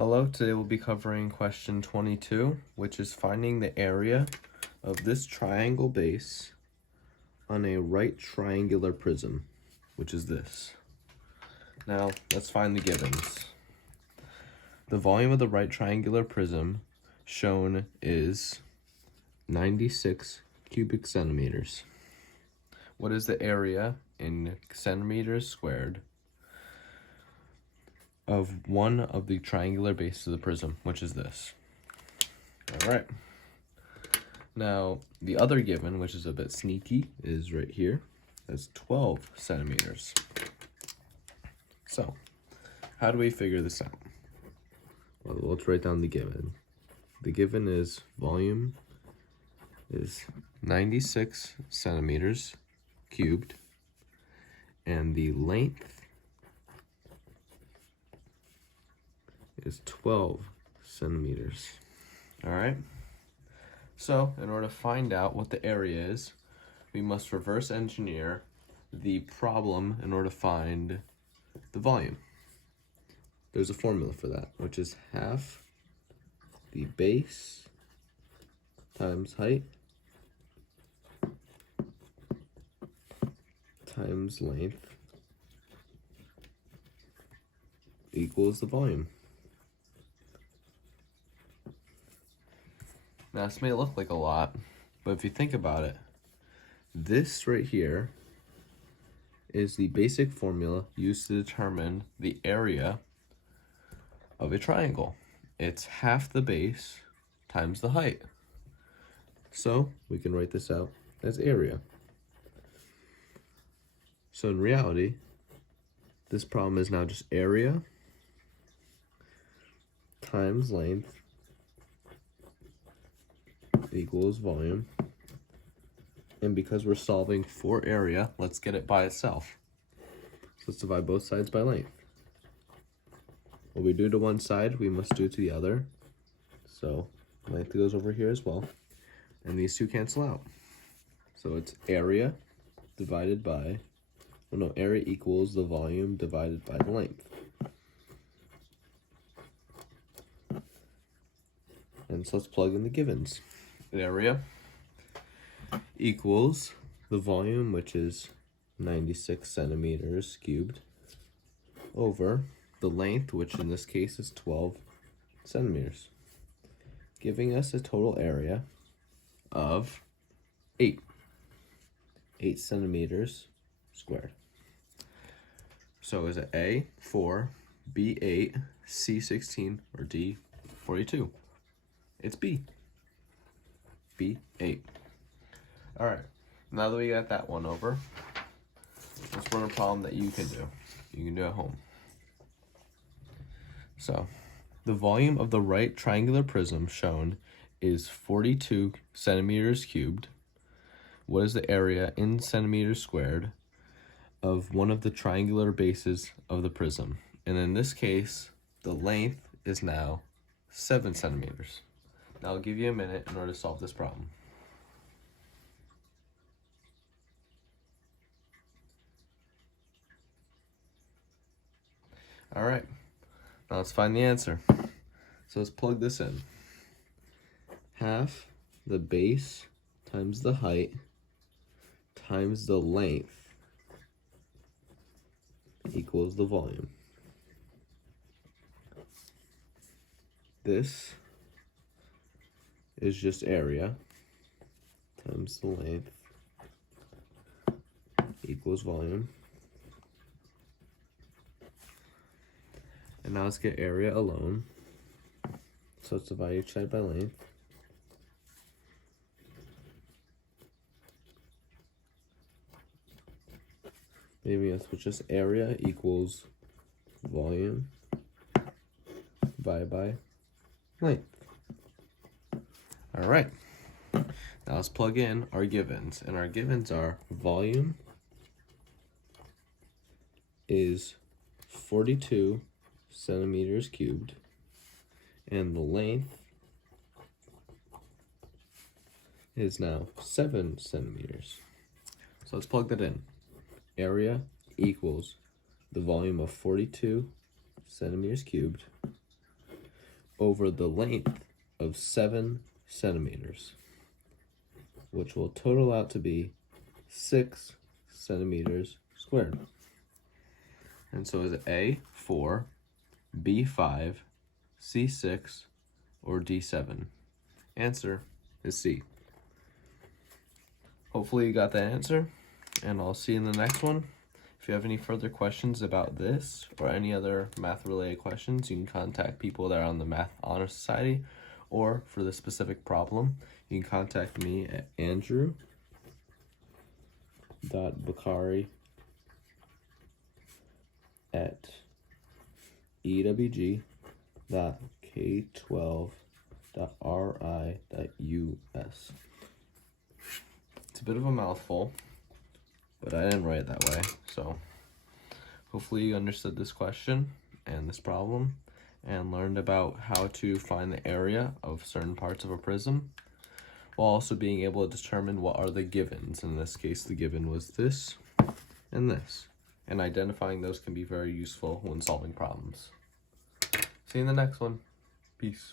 Hello, today we'll be covering question 22, which is finding the area of this triangle base on a right triangular prism, which is this. Now, let's find the givens. The volume of the right triangular prism shown is 96 cubic centimeters. What is the area in centimeters squared of one of the triangular bases of the prism, which is this? All right. Now, the other given, which is a bit sneaky, is right here. That's 12 centimeters. So, how do we figure this out? Well, let's write down the given. The given is volume is 96 centimeters cubed, and the length is 12 centimeters. All right. So in order to find out what the area is, we must reverse engineer the problem in order to find the volume. There's a formula for that, which is half the base times height times length equals the volume. Now, this may look like a lot, but if you think about it, this right here is the basic formula used to determine the area of a triangle. It's half the base times the height. So we can write this out as area. So in reality, this problem is now just area times length equals volume. And because we're solving for area, let's get it by itself. So let's divide both sides by length. What we do to one side, we must do to the other. So length goes over here as well. And these two cancel out. So it's area divided by, area equals the volume divided by the length. And so let's plug in the givens. The area equals the volume, which is 96 centimeters cubed, over the length, which in this case is 12 centimeters, giving us a total area of 8 centimeters squared. So is it A, 4, B, 8, C, 16, or D, 42? It's B. B, 8. All right, now that we got that one over, let's run a problem that you can do. You can do at home. So, the volume of the right triangular prism shown is 42 centimeters cubed. What is the area in centimeters squared of one of the triangular bases of the prism? And in this case, the length is now 7 centimeters. Now I'll give you a minute in order to solve this problem. All right, now let's find the answer. So let's plug this in. Half the base times the height times the length equals the volume. This is just area times the length equals volume. And now let's get area alone. So let's divide each side by length. Maybe that's just area equals volume divided by length. All right. Now let's plug in our givens. And our givens are volume is 42 centimeters cubed, and the length is now 7 centimeters. So let's plug that in. Area equals the volume of 42 centimeters cubed over the length of 7 centimeters, which will total out to be 6 centimeters squared. And so is it A, 4, B, 5, C, 6, or D, 7? Answer is C. Hopefully you got that answer, and I'll see you in the next one. If you have any further questions about this or any other math-related questions, you can contact people that are on the Math Honor Society, or for this specific problem, you can contact me at andrew.bakari@ewg.k12.ri.us. It's a bit of a mouthful, but I didn't write it that way, so hopefully you understood this question and this problem and learned about how to find the area of certain parts of a prism, while also being able to determine what are the givens. In this case, the given was this and this, and identifying those can be very useful when solving problems. See you in the next one. Peace.